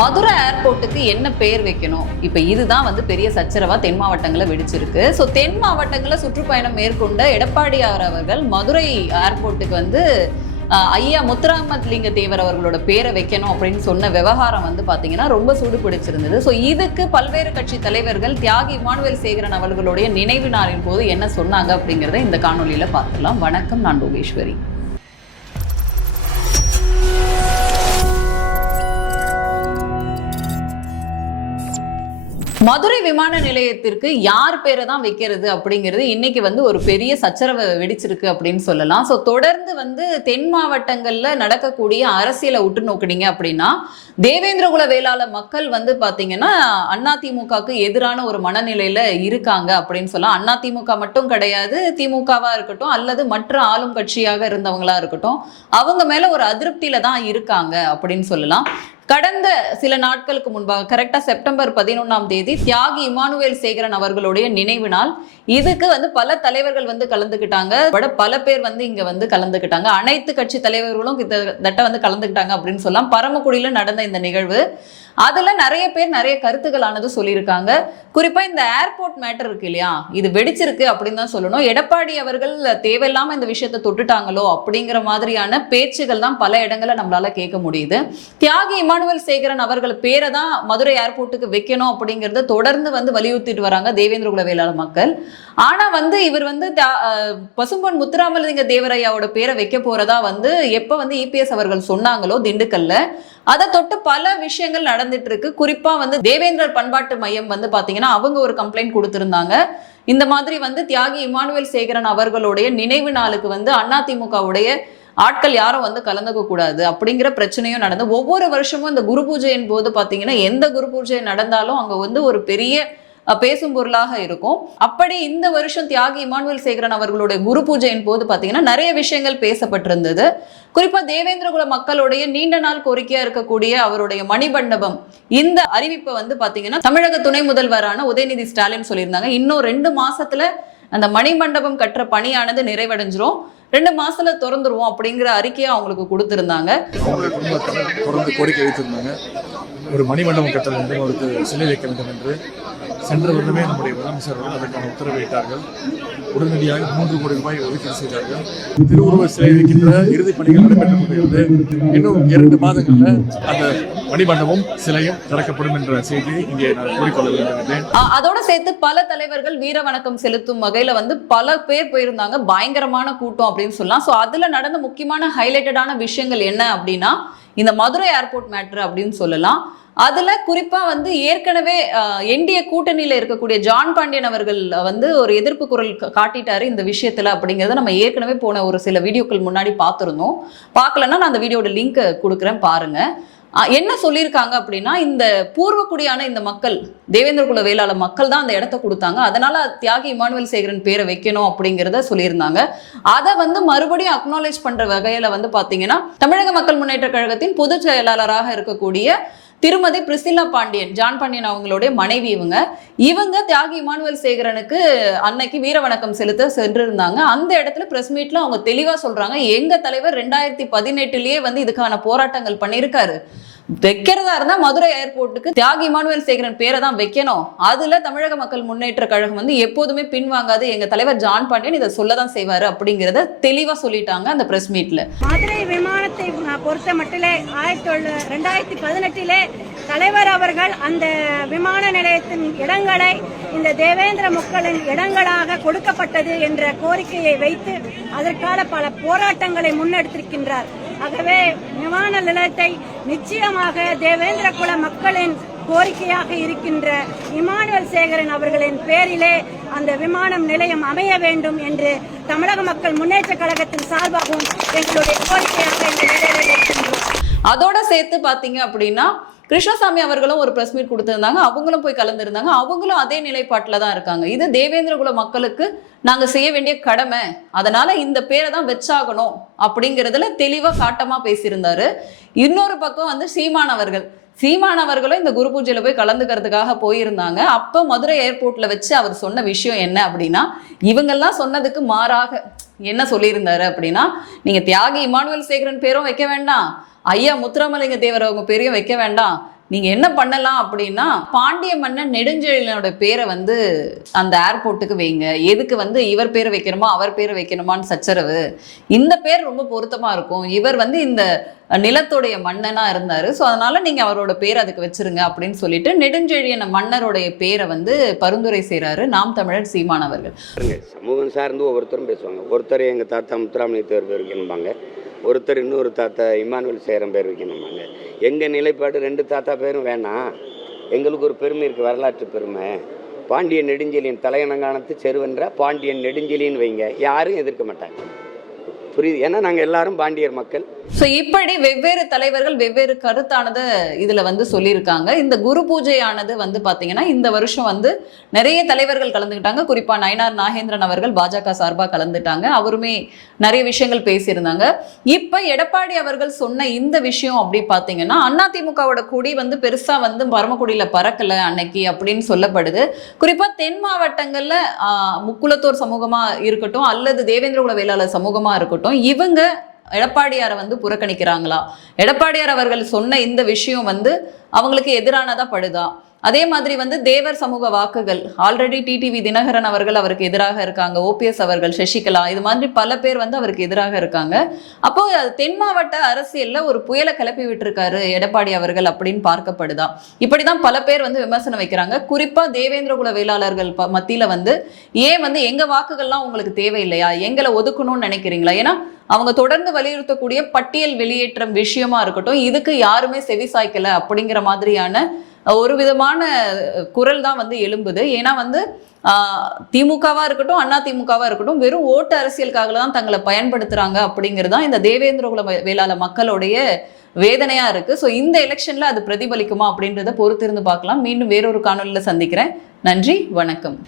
மதுரை ஏர்போர்ட்டுக்கு என்ன பேர் வைக்கணும்? இப்போ இதுதான் வந்து பெரிய சச்சரவா தென் மாவட்டங்களை வெடிச்சிருக்கு. ஸோ தென் மாவட்டங்களில் சுற்றுப்பயணம் மேற்கொண்ட எடப்பாடியார் அவர்கள் மதுரை ஏர்போர்ட்டுக்கு வந்து ஐயா முத்துராமத் லிங்க தேவர் அவர்களோட பேரை வைக்கணும் அப்படின்னு சொன்ன விவகாரம் வந்து பார்த்தீங்கன்னா ரொம்ப சூடு பிடிச்சிருந்தது. ஸோ இதுக்கு பல்வேறு கட்சி தலைவர்கள் தியாகி இமானுவேல் சேகரன் அவர்களுடைய நினைவு நாளின் போது என்ன சொன்னாங்க அப்படிங்கிறத இந்த காணொலியில் பார்த்துக்கலாம் வணக்கம் நான் யோகேஸ்வரி மதுரை விமான நிலையத்திற்கு யார் பேரை தான் வைக்கிறது அப்படிங்கிறது இன்னைக்கு வந்து ஒரு பெரிய சச்சரவை வெடிச்சிருக்கு அப்படின்னு சொல்லலாம். ஸோ தொடர்ந்து வந்து தென் மாவட்டங்களில் நடக்கக்கூடிய அரசியலை உற்று நோக்கினீங்க அப்படின்னா தேவேந்திரகுல வேளாள மக்கள் வந்து பார்த்தீங்கன்னா அதிமுகவுக்கு எதிரான ஒரு மனநிலையில இருக்காங்க அப்படின்னு சொல்லலாம். அதிமுக மட்டும் கிடையாது திமுகவா இருக்கட்டும் அல்லது மற்ற ஆளும் கட்சியாக இருந்தவங்களா இருக்கட்டும் அவங்க மேல ஒரு அதிருப்தியில தான் இருக்காங்க அப்படின்னு சொல்லலாம். கடந்த சில நாட்களுக்கு முன்பாக கரெக்டா செப்டம்பர் பதினொன்றாம் தேதி தியாகி இமானுவேல் சேகரன் அவர்களுடைய நினைவு நாள். இதுக்கு வந்து பல தலைவர்கள் வந்து கலந்துக்கிட்டாங்க. பட பல பேர் வந்து இங்க வந்து கலந்துக்கிட்டாங்க. அனைத்து கட்சி தலைவர்களும் கிட்டத்தட்ட வந்து கலந்துக்கிட்டாங்க அப்படின்னு சொல்லலாம். பரமக்குடியில நடந்த இந்த நிகழ்வு. அதுல நிறைய பேர் நிறைய கருத்துக்களானது சொல்லியிருக்காங்க. குறிப்பா இந்த ஏர்போர்ட் மேட்டர் இருக்கு இல்லையா? இது வெடிச்சிருக்கு அப்படின்னு தான் சொல்லணும். எடப்பாடி அவர்கள் தேவையில்லாம இந்த விஷயத்தை தொட்டுட்டாங்களோ அப்படிங்கிற மாதிரியான பேச்சுகள் தான் பல இடங்கள்ல நம்மளால கேட்க முடியுது. தியாகி இமானுவல் சேகரன் அவர்கள் பேரை தான் மதுரை ஏர்போர்ட்டுக்கு வைக்கணும் அப்படிங்கறத தொடர்ந்து வந்து வலியுறுத்திட்டு வராங்க தேவேந்திரகுல வேளாளர் மக்கள். ஆனா வந்து இவர் வந்து பசும்பொன் முத்துராமலிங்க தேவரையாவோட பேரை வைக்க போறதா வந்து எப்ப வந்து இபிஎஸ் அவர்கள் சொன்னாங்களோ திண்டுக்கல்ல அதை தொட்டு பல விஷயங்கள் நடந்துட்டு இருக்கு. குறிப்பா வந்து தேவேந்திரர் பண்பாட்டு மையம் வந்து பாத்தீங்கன்னா அவங்க ஒரு கம்ப்ளைண்ட் கொடுத்திருந்தாங்க. இந்த மாதிரி வந்து தியாகி இமானுவேல் சேகரன் அவர்களுடைய நினைவு நாளுக்கு வந்து அதிமுகவுடைய ஆட்கள் யாரும் வந்து கலந்துக்க கூடாது அப்படிங்கிற பிரச்சனையும் நடந்து ஒவ்வொரு வருஷமும் இந்த குரு பூஜையின் போது பாத்தீங்கன்னா எந்த குரு பூஜை நடந்தாலும் அங்க வந்து ஒரு பெரிய பேசும் பொருளாக இருக்கும். அப்படி இந்த வருஷம் தியாகி இமானுவேல் சேகரன் அவர்களுடைய குரு பூஜையின் போது பாத்தீங்கன்னா நிறைய விஷயங்கள் பேசப்பட்டிருந்தது. குறிப்பா தேவேந்திரகுல மக்களுடைய நீண்ட நாள் கோரிக்கையா இருக்கக்கூடிய அவருடைய மணிமண்டபம் இந்த அறிவிப்பை வந்து பாத்தீங்கன்னா தமிழக துணை முதல்வரான உதயநிதி ஸ்டாலின் சொல்லியிருந்தாங்க. இன்னும் ரெண்டு மாசத்துல அந்த மணிமண்டபம் கட்டுற பணியானது நிறைவடைஞ்சிரும். ரெண்டு மாசத்துல திறந்துருவோம் அப்படிங்கிற அறிக்கையை அவங்களுக்கு கொடுத்திருந்தாங்க. தொடர்ந்து கோரிக்கை வைத்திருந்தாங்க. ஒரு மணிமண்டபம் கட்ட வேண்டும் அவருக்கு சிலை வைக்க வேண்டும் என்று. சென்ற வருடமே நம்முடைய முதலமைச்சர் அவர்கள் அதற்கான உத்தரவிட்டார்கள். உடனடியாக மூன்று கோடி ரூபாய் ஒதுக்கீடு செய்தார்கள். திருவுருவ சிலை வைக்கின்ற இறுதிப் பணிகள் நடைபெற்றுக் கொண்டிருந்தது. இன்னும் இரண்டு மாதங்களில் அந்த மணிமண்டபம் சிலையும் திறக்கப்படும் என்ற செய்தியை இங்கே நான் கூறிக்கொள்ள விரும்புகிறேன். அதோட சேர்த்து பல தலைவர்கள் வீர வணக்கம் செலுத்தும் வகையில வந்து பல பேர் போயிருந்தாங்க. பயங்கரமான கூட்டம் அப்படின்னு சொல்லலாம். ஸோ அதுல நடந்த முக்கியமான ஹைலைட்டடான விஷயங்கள் என்ன அப்படின்னா இந்த மதுரை ஏர்போர்ட் மேட்ரு அப்படின்னு சொல்லலாம். அதுல குறிப்பா வந்து ஏற்கனவே என்டிஏ கூட்டணியில இருக்கக்கூடிய ஜான் பாண்டியன் அவர்கள் வந்து ஒரு எதிர்ப்பு குரல் காட்டிட்டாரு இந்த விஷயத்துல அப்படிங்கறத நம்ம ஏற்கனவே போன ஒரு சில வீடியோக்கள் முன்னாடி பார்த்துருந்தோம். பார்க்கலன்னா நான் அந்த வீடியோட லிங்க் கொடுக்குறேன் பாருங்க. என்ன சொல்லியிருக்காங்க அப்படின்னா இந்த பூர்வக்குடியான இந்த மக்கள் தேவேந்திரகுல வேளாள மக்கள் தான் அந்த இடத்த கொடுத்தாங்க. அதனால தியாகி இமானுவேல் சேகரன் பேரை வைக்கணும் அப்படிங்கிறத சொல்லியிருந்தாங்க. அதை வந்து மறுபடியும் அக்னாலேஜ் பண்ற வகையில வந்து பாத்தீங்கன்னா தமிழக மக்கள் முன்னேற்ற கழகத்தின் பொதுச் செயலாளராக இருக்கக்கூடிய திருமதி பிரிசில்லா பாண்டியன் ஜான் பாண்டியன் அவங்களுடைய மனைவி இவங்க. இவங்க தியாகி இமானுவல் சேகரனுக்கு அன்னைக்கு வீர வணக்கம் செலுத்த சென்றிருந்தாங்க. அந்த இடத்துல பிரஸ் மீட்ல அவங்க தெளிவா சொல்றாங்க எங்க தலைவர் ரெண்டாயிரத்தி பதினெட்டுலயே வந்து இதுக்கான போராட்டங்கள் பண்ணியிருக்காரு. வைக்கிறதா இருந்தா மதுரை ஏர்போர்ட்டுக்கு தியாகி இமானுவேல் சேகரன் பேரை தான் வைக்கணும். அதுல தமிழக மக்கள் முன்னேற்ற கழகம் வந்து எப்போதுமே பின்வாங்காது. எங்க தலைவர் ஜான் பாண்டியன் இதை சொல்லதான் செய்வாரு அப்படிங்கறத தெளிவா சொல்லிட்டாங்க அந்த பிரஸ் மீட்ல மதுரை விமானத்தை பொறுத்த மட்டிலே ஆயிரத்தி தொள்ள- ரெண்டாயிரத்தி பதினெட்டிலே தலைவர் அவர்கள் அந்த விமான நிலையத்தின் இடங்களை இந்த தேவேந்திர மக்களின் இடங்களாக கொடுக்கப்பட்டது என்ற கோரிக்கையை வைத்து அதற்கான பல போராட்டங்களை முன்னெடுத்திருக்கின்றார். ஆகவே விமான நிலையத்தை நிச்சயமாக தேவேந்திர குல மக்களின் கோரிக்கையாக இருக்கின்ற இமானுவல் சேகரன் அவர்களின் பேரிலே அந்த விமானம் நிலையம் அமைய வேண்டும் என்று தமிழக மக்கள் முன்னேற்ற கழகத்தின் சார்பாகவும் எங்களுடைய கோரிக்கையாக இந்த நிலையில இருக்கின்றோம். அதோட சேர்த்து பார்த்தீங்க அப்படின்னா கிருஷ்ணசாமி அவர்களும் ஒரு பிரஸ் மீட் கொடுத்துருந்தாங்க. அவங்களும் போய் கலந்துருந்தாங்க. அவங்களும் அதே நிலைப்பாட்டில் தான் இருக்காங்க. இது தேவேந்திரகுல மக்களுக்கு நாங்கள் செய்ய வேண்டிய கடமை. அதனால இந்த பேரை தான் வச்சாகணும் அப்படிங்கறதுல தெளிவாக காட்டமாக பேசியிருந்தாரு. இன்னொரு பக்கம் வந்து சீமானவர்கள் அவர்கள். அவர்களும் இந்த குரு பூஜையில் போய் கலந்துக்கிறதுக்காக போயிருந்தாங்க. அப்போ மதுரை ஏர்போர்ட்டில் வச்சு அவர் சொன்ன விஷயம் என்ன அப்படின்னா இவங்கெல்லாம் சொன்னதுக்கு மாறாக என்ன சொல்லியிருந்தாரு அப்படின்னா நீங்கள் தியாகி இமானுவேல் சேகரன் பேரும் வைக்க வேண்டாம். ஐயா முத்துராமலிங்க தேவர் அவங்க பேரையும் வைக்க வேண்டாம். நீங்க என்ன பண்ணலாம் அப்படின்னா பாண்டிய மன்னன் நெடுஞ்செழியனோட பேரை வந்து அந்த ஏர்போர்ட்டுக்கு வைங்க. எதுக்கு வந்து இவர் பேரை வைக்கணுமா அவர் பேரை வைக்கணுமான்னு சச்சரவு. இந்த பேர் ரொம்ப பொருத்தமா இருக்கும். இவர் வந்து இந்த நிலத்துடைய மன்னனா இருந்தாரு. ஸோ அதனால நீங்க அவரோட பேர் அதுக்கு வச்சிருங்க அப்படின்னு சொல்லிட்டு நெடுஞ்செழியன மன்னருடைய பேரை வந்து பரிந்துரை செய்கிறாரு நாம் தமிழர் சீமானவர்கள் சமூகம் சார்ந்து ஒவ்வொருத்தரும் பேசுவாங்க. ஒருத்தர் எங்கள் தாத்தா முத்துராமலிங்கத்தேவர் பேர் வைக்கணும்பாங்க. ஒருத்தர் இன்னொரு தாத்தா இமானுவல் சேரம் பேர் வைக்கணுமாங்க. எங்கள் நிலைப்பாடு ரெண்டு தாத்தா பேரும் வேணாம். எங்களுக்கு ஒரு பெருமை இருக்குது வரலாற்று பெருமை. பாண்டியன் நெடுஞ்செலியன் தலையணங்கானத்து செருவென்ற பாண்டியன் நெடுஞ்செலின்னு வைங்க. யாரும் எதிர்க்க மாட்டாங்க. புரியுது? ஏன்னா நாங்கள் எல்லாரும் பாண்டியர் மக்கள். ஸோ இப்படி வெவ்வேறு தலைவர்கள் வெவ்வேறு கருத்தானதை இதில் வந்து சொல்லியிருக்காங்க. இந்த குரு பூஜையானது வந்து பார்த்தீங்கன்னா இந்த வருஷம் வந்து நிறைய தலைவர்கள் கலந்துக்கிட்டாங்க. குறிப்பாக நயனார் நாகேந்திரன் அவர்கள் பாஜக சார்பாக கலந்துட்டாங்க. அவருமே நிறைய விஷயங்கள் பேசியிருந்தாங்க. இப்போ எடப்பாடி அவர்கள் சொன்ன இந்த விஷயம் அப்படி பார்த்தீங்கன்னா அதிமுகவோட கொடி வந்து பெருசாக வந்து பரமக்குடியில் பறக்கலை அன்னைக்கு அப்படின்னு சொல்லப்படுது. குறிப்பாக தென் மாவட்டங்களில் முக்குளத்தோர் சமூகமாக இருக்கட்டும் அல்லது தேவேந்திரகுல வேளாளர் சமூகமாக இருக்கட்டும் இவங்க எடப்பாடியாரை வந்து புறக்கணிக்கிறாங்களா? எடப்பாடியார் அவர்கள் சொன்ன இந்த விஷயம் வந்து அவங்களுக்கு எதிரானதா படுதா? அதே மாதிரி வந்து தேவர் சமூக வாக்குகள். ஆல்ரெடி டிடிவி தினகரன் அவர்கள் அவருக்கு எதிராக இருக்காங்க. ஓபிஎஸ் அவர்கள் சசிகலா இது மாதிரி பல பேர் வந்து அவருக்கு எதிராக இருக்காங்க. அப்போ தென் மாவட்ட அரசியல்ல ஒரு புயலை கிளப்பி விட்டுருக்காரு எடப்பாடி அவர்கள் அப்படின்னு பார்க்கப்படுதா. இப்படிதான் பல பேர் வந்து விமர்சனம் வைக்கிறாங்க. குறிப்பா தேவேந்திரகுல வேளாளர்கள் மத்தியில வந்து ஏன் வந்து எங்க வாக்குகள்லாம் உங்களுக்கு தேவையில்லையா? எங்களை ஒதுக்கணும்னு நினைக்கிறீங்களா? ஏன்னா அவங்க தொடர்ந்து வலியுறுத்தக்கூடிய பட்டியல் வெளியேற்றம் விஷயமா இருக்கட்டும் இதுக்கு யாருமே செவி சாய்க்கல அப்படிங்கிற மாதிரியான ஒரு விதமான குரல் தான் வந்து எழும்புது. ஏன்னா வந்து திமுகவாக திமுகவா இருக்கட்டும் அண்ணா திமுகவா இருக்கட்டும் வெறும் ஓட்டு அரசியலுக்காக தான் தங்களை பயன்படுத்துறாங்க அப்படிங்கிறது தான் இந்த தேவேந்திரகுல வேளாள மக்களுடைய வேதனையா இருக்கு. ஸோ இந்த எலெக்ஷன்ல அது பிரதிபலிக்குமா அப்படின்றத பொறுத்திருந்து பார்க்கலாம். மீண்டும் வேறொரு காணொலியில் சந்திக்கிறேன். நன்றி வணக்கம்.